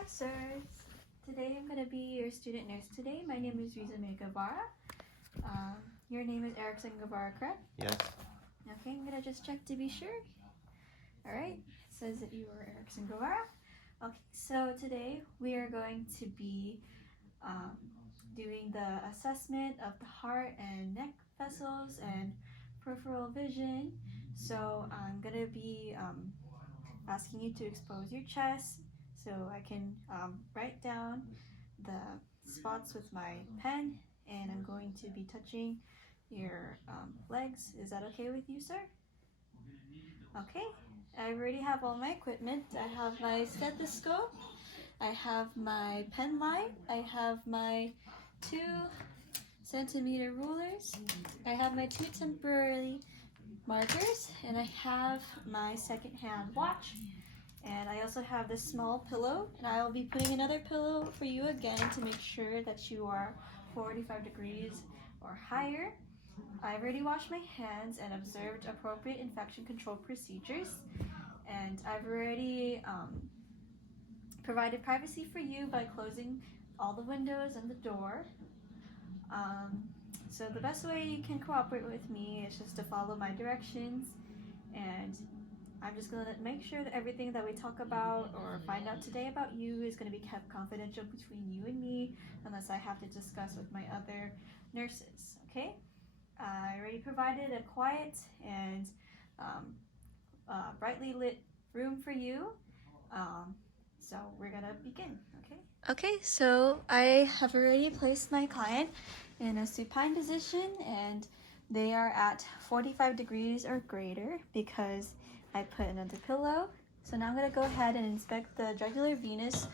Hi, sirs. Today I'm going to be your student nurse today. My name is Rizame Guevara. Your name is Erickson Guevara, correct? Yes. Okay, I'm going to just check to be sure. Alright, it says that you are Erickson Guevara. Okay, so today we are going to be doing the assessment of the heart and neck vessels and peripheral vision. So I'm going to be asking you to expose your chest so I can write down the spots with my pen, and I'm going to be touching your legs. Is that okay with you, sir? Okay, I already have all my equipment. I have my stethoscope, I have my pen light, I have my 2-centimeter rulers, I have my 2 temporary markers, and I have my second-hand watch. And I also have this small pillow, and I will be putting another pillow for you again to make sure that you are 45 degrees or higher. I've already washed my hands and observed appropriate infection control procedures, and I've already provided privacy for you by closing all the windows and the door. So the best way you can cooperate with me is just to follow my directions, and I'm just going to make sure that everything that we talk about or find out today about you is going to be kept confidential between you and me, unless I have to discuss with my other nurses, okay? I already provided a quiet and brightly lit room for you, so we're going to begin, okay? Okay, so I have already placed my client in a supine position, and they are at 45 degrees or greater because I put another pillow. So now I'm going to go ahead and inspect the jugular venous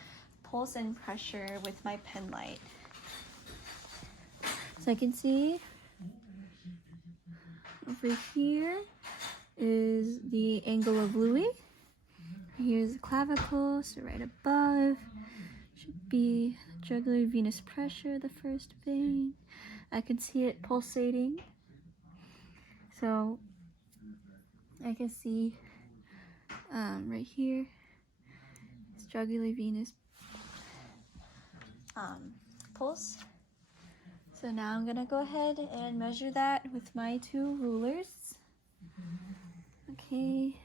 pulse and pressure with my pen light. So I can see over here is the angle of Louis. Here's the clavicle, so right above should be jugular venous pressure, the first vein. I can see it pulsating. So I can see right here is jugular venous pulse. So now I'm gonna go ahead and measure that with my 2 rulers. Okay.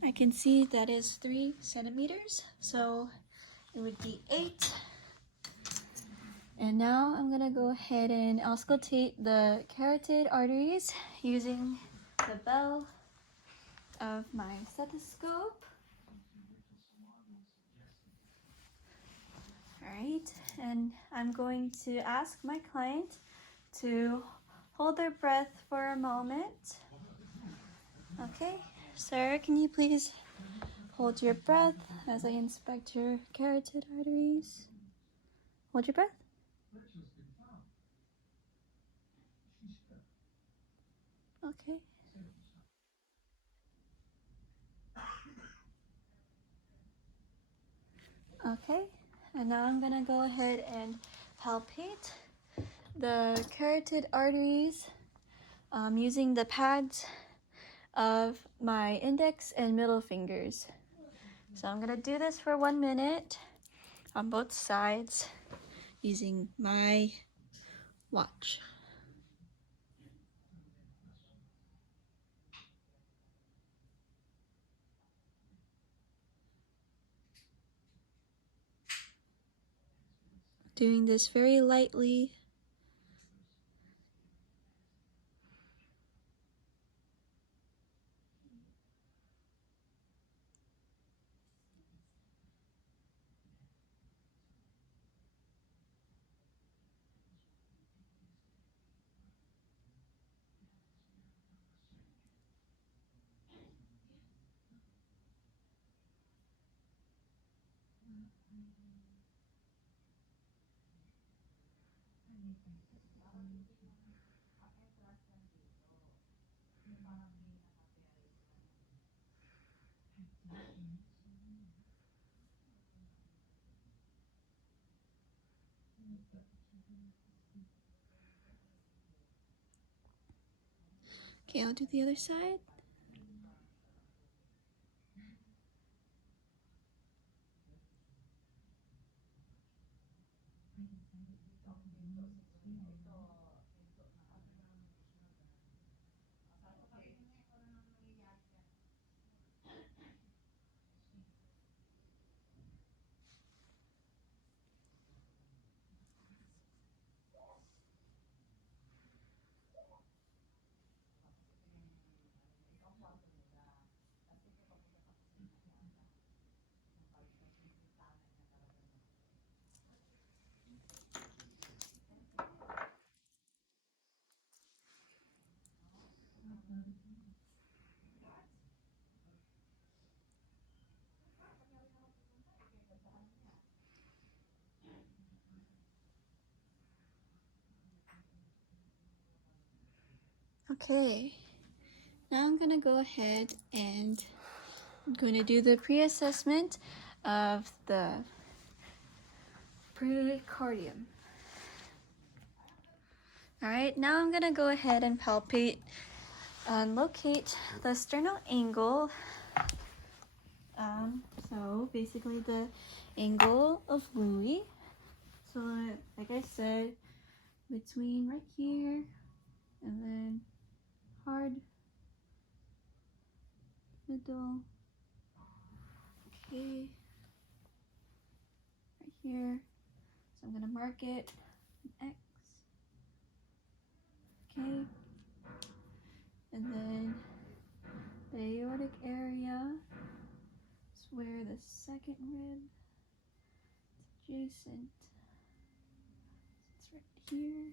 I can see that is 3 centimeters, so it would be 8. And now I'm gonna go ahead and auscultate the carotid arteries using the bell of my stethoscope. Alright, and I'm going to ask my client to hold their breath for a moment. Okay, sir, can you please hold your breath as I inspect your carotid arteries? Hold your breath. Okay. Okay, and now I'm gonna go ahead and palpate the carotid arteries using the pads of my index and middle fingers. So I'm gonna do this for 1 minute on both sides using my watch. Doing this very lightly. Okay, I'll do the other side. Okay, now I'm gonna go ahead and I'm going to do the pre-assessment of the pericardium. All right, now I'm gonna go ahead and palpate and locate the sternal angle. So basically the angle of Louis. So like I said, between right here and then hard middle. Okay, right here. So I'm gonna mark it X. Okay, and then the aortic area is where the second rib is adjacent. It's right here.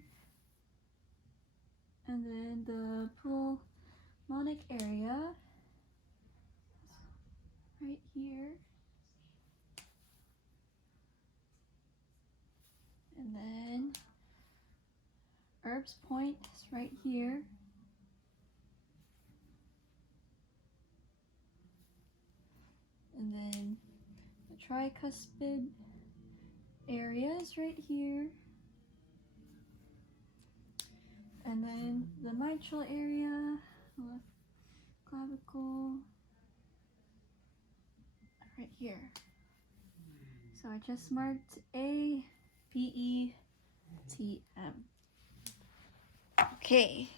And then the pulmonic area is right here. And then Erb's point is right here. And then the tricuspid area is right here. And then the mitral area, left clavicle, right here. So I just marked A, B, E, T, M. Okay.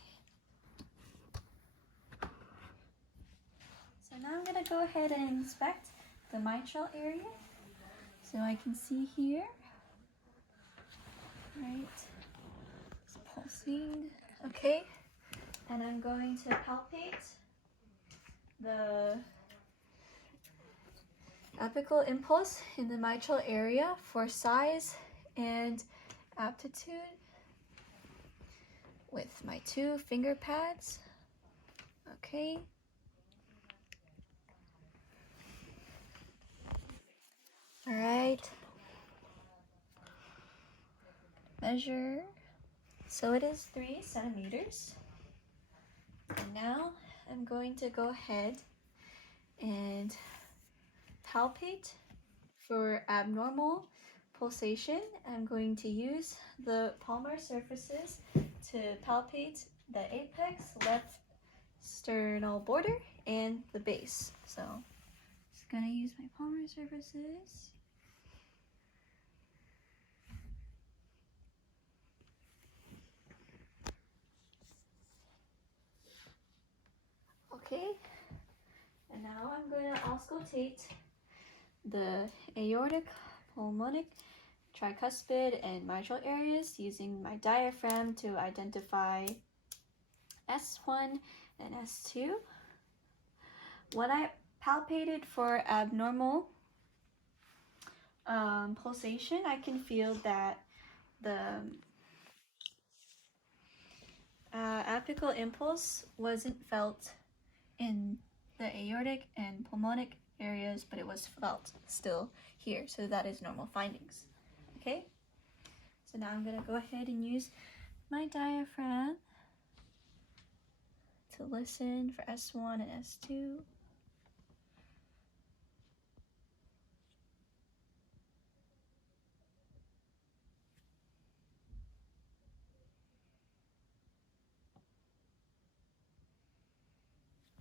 So now I'm gonna go ahead and inspect the mitral area. So I can see here, right, it's pulsing, okay. And I'm going to palpate the apical impulse in the mitral area for size and aptitude with my 2 finger pads. Okay. All right. Measure. So it is 3 centimeters. And now I'm going to go ahead and palpate for abnormal pulsation. I'm going to use the palmar surfaces to palpate the apex, left sternal border, and the base. So just gonna use my palmar surfaces. Okay, and now I'm going to auscultate the aortic, pulmonic, tricuspid, and mitral areas using my diaphragm to identify S1 and S2. When I palpated for abnormal pulsation, I can feel that the apical impulse wasn't felt in the aortic and pulmonic areas, but it was felt still here. So that is normal findings. Okay? So now I'm gonna go ahead and use my diaphragm to listen for S1 and S2.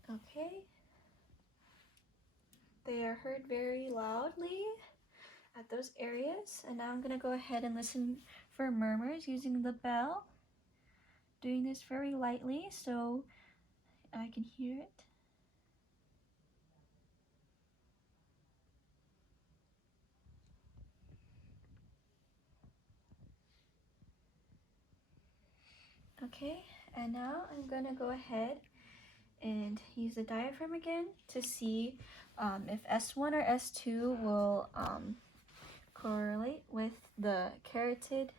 Okay. They are heard very loudly at those areas. And now I'm gonna go ahead and listen for murmurs using the bell. Doing this very lightly so I can hear it. Okay, and now I'm gonna go ahead and use the diaphragm again to see if S1 or S2 will correlate with the carotid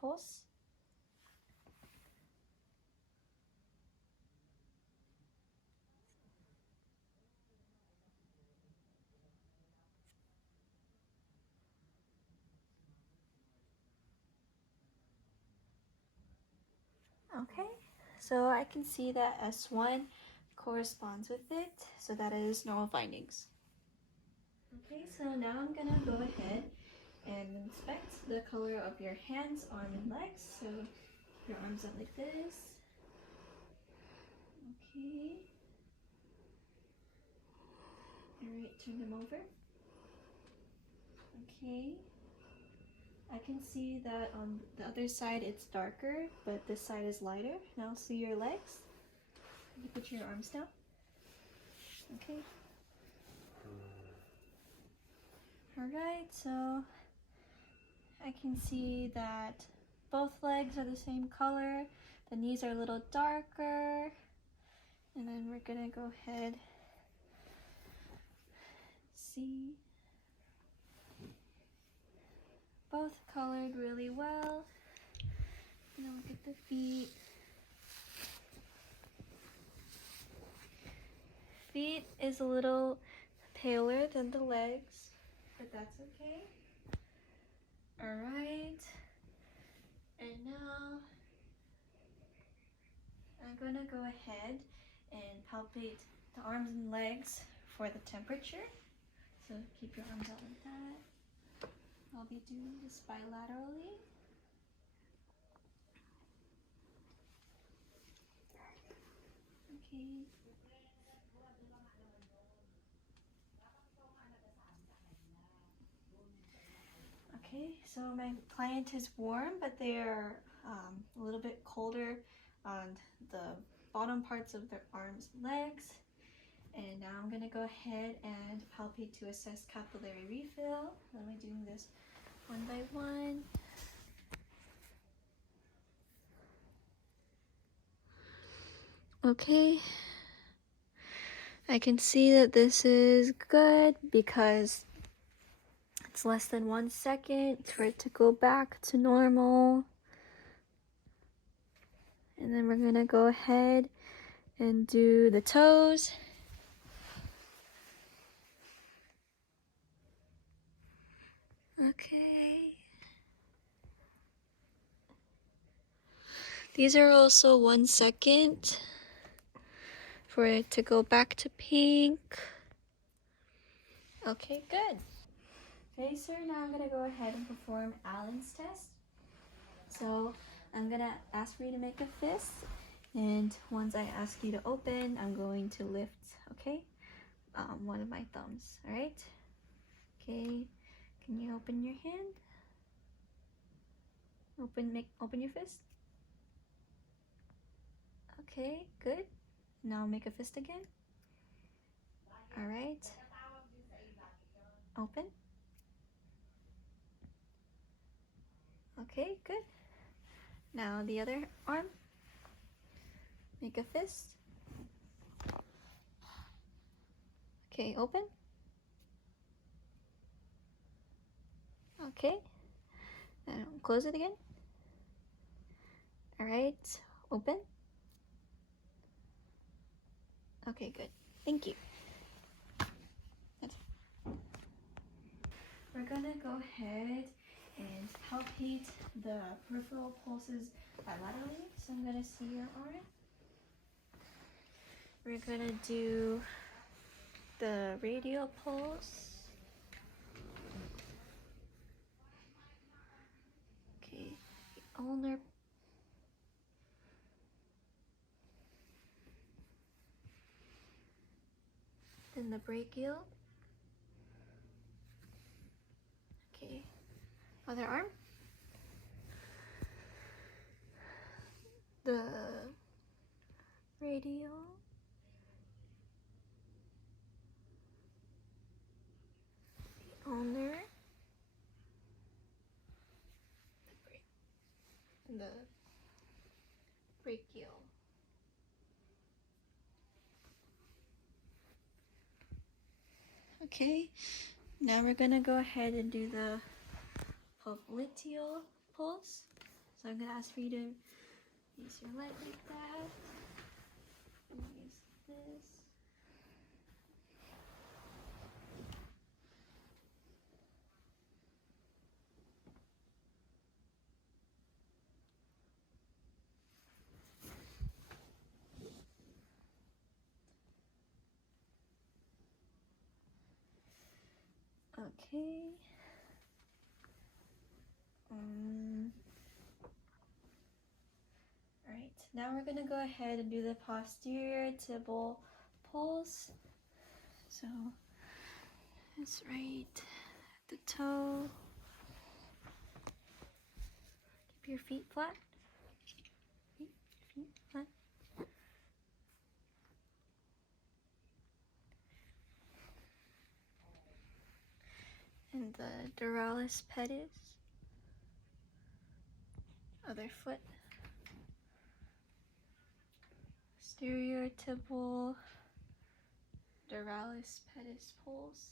pulse. Okay, so I can see that S1 corresponds with it, so that is normal findings. Okay, so now I'm gonna go ahead and inspect the color of your hands, arm, and legs. So your arms up like this. Okay. Alright, turn them over. Okay. I can see that on the other side it's darker, but this side is lighter. Now see your legs. You put your arms down. Okay. Alright, so I can see that both legs are the same color. The knees are a little darker. And then we're gonna go ahead, see. Both colored really well. Now look at the feet. Feet is a little paler than the legs, but that's okay. Alright. And now I'm gonna go ahead and palpate the arms and legs for the temperature. So keep your arms out like that. I'll be doing this bilaterally. Okay. Okay, so my client is warm, but they are a little bit colder on the bottom parts of their arms and legs. And now I'm gonna go ahead and palpate to assess capillary refill. I'll be doing this one by one. Okay, I can see that this is good because it's less than 1 second for it to go back to normal. And then we're gonna go ahead and do the toes. Okay. These are also 1 second for it to go back to pink. Okay, good. Okay, sir, now I'm gonna go ahead and perform Allen's test. So I'm gonna ask for you to make a fist, and once I ask you to open, I'm going to lift, okay? One of my thumbs, all right? Okay, can you open your hand? Open your fist. Okay, good. Now make a fist again. All right. Open. Okay, good. Now the other arm. Make a fist. Okay, open. Okay. Now close it again. All right, open. Okay, good. Thank you. we're gonna go ahead and palpate the peripheral pulses bilaterally. So I'm gonna see your arm. We're gonna do the radial pulse. Okay, the ulnar. Then the brachial. Okay, other arm. The radial. The ulnar. The brachial. Okay, now we're gonna go ahead and do the popliteal pulse. So I'm gonna ask for you to use your leg like that. Use this. Okay. Alright, now we're going to go ahead and do the posterior tibal pulse. So it's right at the toe. Keep your feet flat. Feet flat. And the duralis pedis. Other foot. Posterior tibal duralis pedis pulse.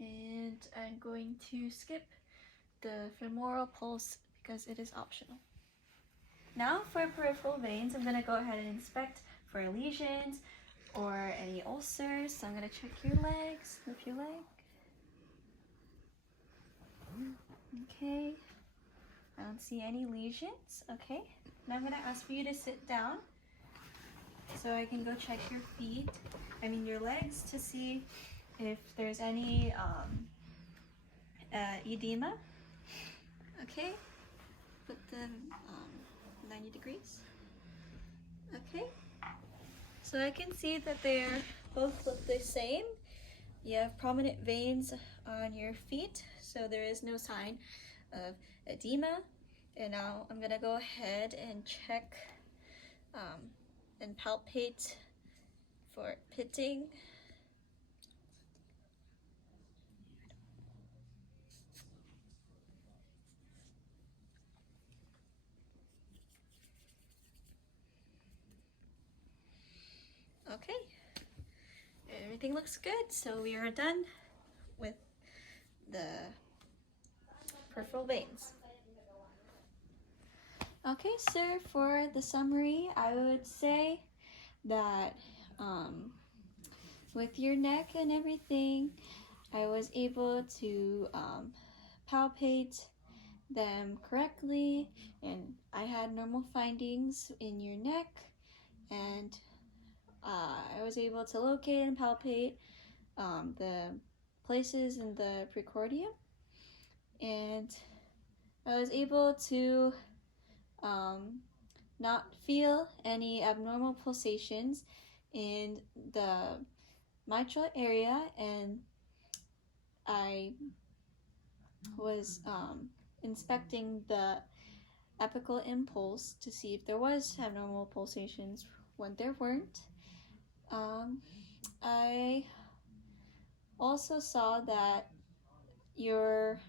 And I'm going to skip the femoral pulse because it is optional. Now for peripheral veins, I'm going to go ahead and inspect for lesions or any ulcers. So I'm going to check your legs, lift your leg. Okay, I don't see any lesions. Okay, now I'm going to ask for you to sit down so I can go check your your legs to see if there's any edema. Okay, put them 90 degrees. Okay, so I can see that they're both look the same. You have prominent veins on your feet, so there is no sign of edema. And now I'm gonna go ahead and check and palpate for pitting. Okay, everything looks good, so we are done with the peripheral veins. Okay, sir, for the summary, I would say that with your neck and everything, I was able to palpate them correctly, and I had normal findings in your neck, and I was able to locate and palpate the places in the precordium, and I was able to not feel any abnormal pulsations in the mitral area, and I was inspecting the apical impulse to see if there was abnormal pulsations when there weren't. I also saw that your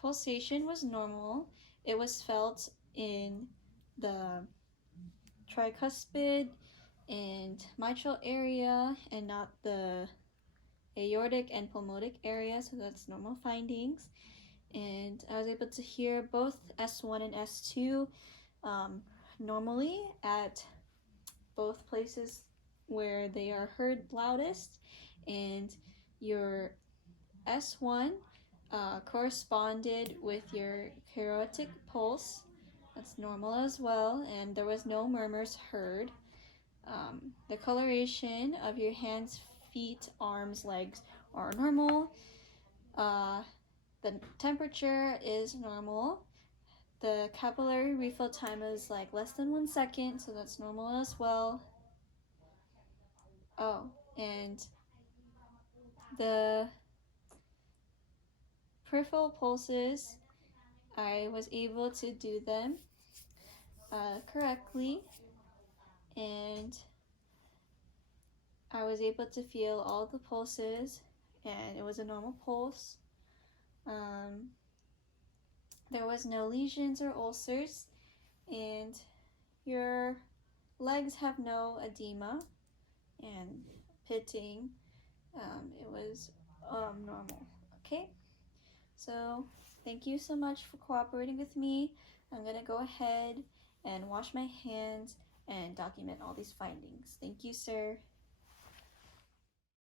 pulsation was normal. It was felt in the tricuspid and mitral area and not the aortic and pulmonic area, so that's normal findings. And I was able to hear both S1 and S2 normally at both places where they are heard loudest, and your S1 corresponded with your carotid pulse. That's normal as well, and there was no murmurs heard. The coloration of your hands, feet, arms, legs are normal. The temperature is normal. The capillary refill time is like less than 1 second, so that's normal as well. Oh, and the peripheral pulses, I was able to do them correctly, and I was able to feel all the pulses, and it was a normal pulse. There was no lesions or ulcers, and your legs have no edema and pitting. It was normal. Okay, so thank you so much for cooperating with me. I'm gonna go ahead and wash my hands and document all these findings. Thank you, sir.